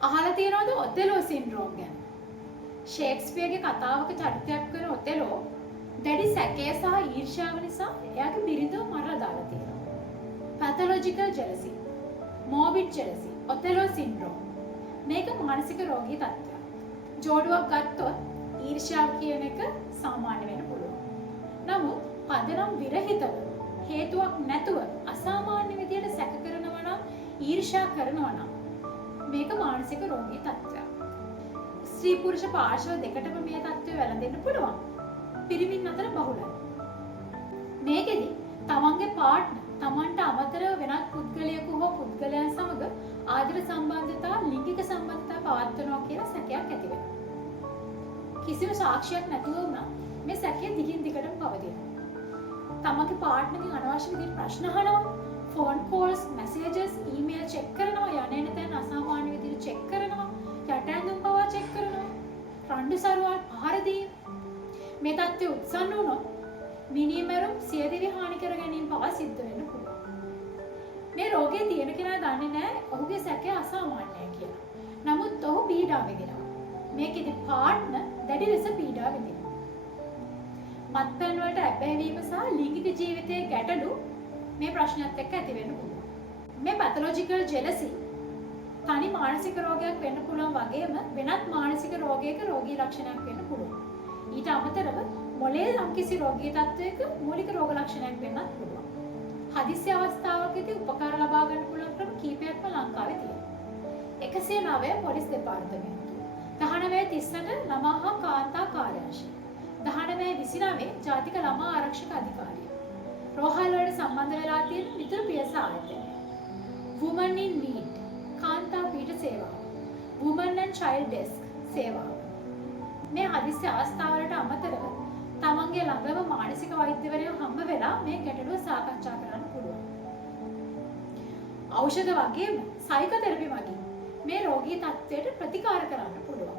අහලා තියෙනවද ඔතෙලෝ සින්ඩ්‍රෝම් ගැන? ෂේක්ස්පියර්ගේ කතාවක චරිතයක් වෙන ඔතෙලෝ දැඩි සැකය සහ ඊර්ෂ්‍යාව නිසා එයාගේ බිරිඳව මරලා දාලා තියෙනවා. පැතොලොජිකල් ජෙලසි, මෝබිඩ් ජෙලසි, ඔතෙලෝ සින්ඩ්‍රෝම්. මේක මානසික රෝගී තත්ත්වයක්. ජෝඩුවක් ගත්තොත් ඊර්ෂ්‍යාව කියන එක සාමාන්‍ය වෙන්න පුළුවන්. නමුත් පදනම් විරහිතව හේතුවක් නැතුව අසාමාන්‍ය විදියට සැක කරනවා නම්, ඊර්ෂ්‍යා කරනවා නම් මේක මානසික රෝගී තත්ත්වයක්. ස්ත්‍රී පුරුෂ පාර්ශ්ව දෙකටම මේ තත්ත්වය වැළඳෙන්න පුළුවන්. පිරිමින් අතර බහුලයි. මේකෙදි තමන්ගේ පාර්ට්නර් තමන්ට අමතරව වෙනත් පුද්ගලයෙකු හෝ පුද්ගලයන් සමග ආදර සම්බන්ධතා, ලිංගික සම්බන්ධතා පවත්වනවා කියලා සැකයක් ඇති වෙනවා. කිසිම සාක්ෂියක් නැතුව වුණා මේ සැකය දිගින් දිගටම පවතිනවා. තමන්ගේ පාර්ට්නර්ගෙන් අනවශ්‍ය විදිහට ප්‍රශ්න අහනවා, phone calls, messages, email check කරනවා, යන්නේ නැතන අසාමාන්‍ය විදිහට චෙක් කරනවා, යට ඇඳුම් පවා චෙක් කරනවා, රණ්ඩු සරුවල් පහර දීම. මේ තත්ත්වය උත්සන්න වුණොත් මිනිමරුම් සියදිවි හානි කර ගැනීම පවා සිද්ධ වෙන්න පුළුවන්. මේ රෝගය තියෙන කෙනා දන්නේ නැහැ ඔහුගේ සැකය අසාමාන්‍යයි කියලා. නමුත් ඔහු පීඩා විඳිනවා. මේකෙදි පාර්ට්නර් දැඩි ලෙස පීඩා විඳිනවා. මත්පැන් වලට ඇබ්බැහිවීම සහ ලිංගික ජීවිතයේ ගැටලු මේ ප්‍රශ්නයත් එක්ක ඇති වෙන්න පුළුවන්. මේ පැතොලොජිකල් ජෙලසි තනි මානසික රෝගයක් වෙන්න පුළුවන් වගේම වෙනත් මානසික රෝගයක රෝගී ලක්ෂණයක් වෙන්න පුළුවන්. ඊට අමතරව මොළයේ යම්කිසි රෝගී තත්ත්වයක මූලික රෝග ලක්ෂණයක් වෙන්නත් පුළුවන්. හදිසි අවස්ථාවකදී උපකාර ලබා ගන්න පුළුවන් ක්‍රම කීපයක්ම ලංකාවේ තියෙනවා. 109 පොලිස් දෙපාර්තමේන්තුව, 1930 ළමා හා කාන්තා කාර්යාංශය, 1929 ජාතික ළමා ආරක්ෂක අධිකාරිය, රෝහල් වලට සම්බන්ධ වෙලා තියෙන මිතුරු පියස ආයතනය, Women in Need කාන්තා පීඨ සේවාව, Women and Child Desk සේවාව. මේ හදිසි අවස්ථාවලට අමතරව තමන්ගේ ළඟම මානසික වෛද්‍යවරයෙකු හම්බ වෙලා මේ ගැටලුව සාකච්ඡා කරන්න පුළුවන්. ඖෂධ වගේම සයිකෝതെරපි වගේ මේ රෝගී තත්ත්වයට ප්‍රතිකාර කරන්න පුළුවන්.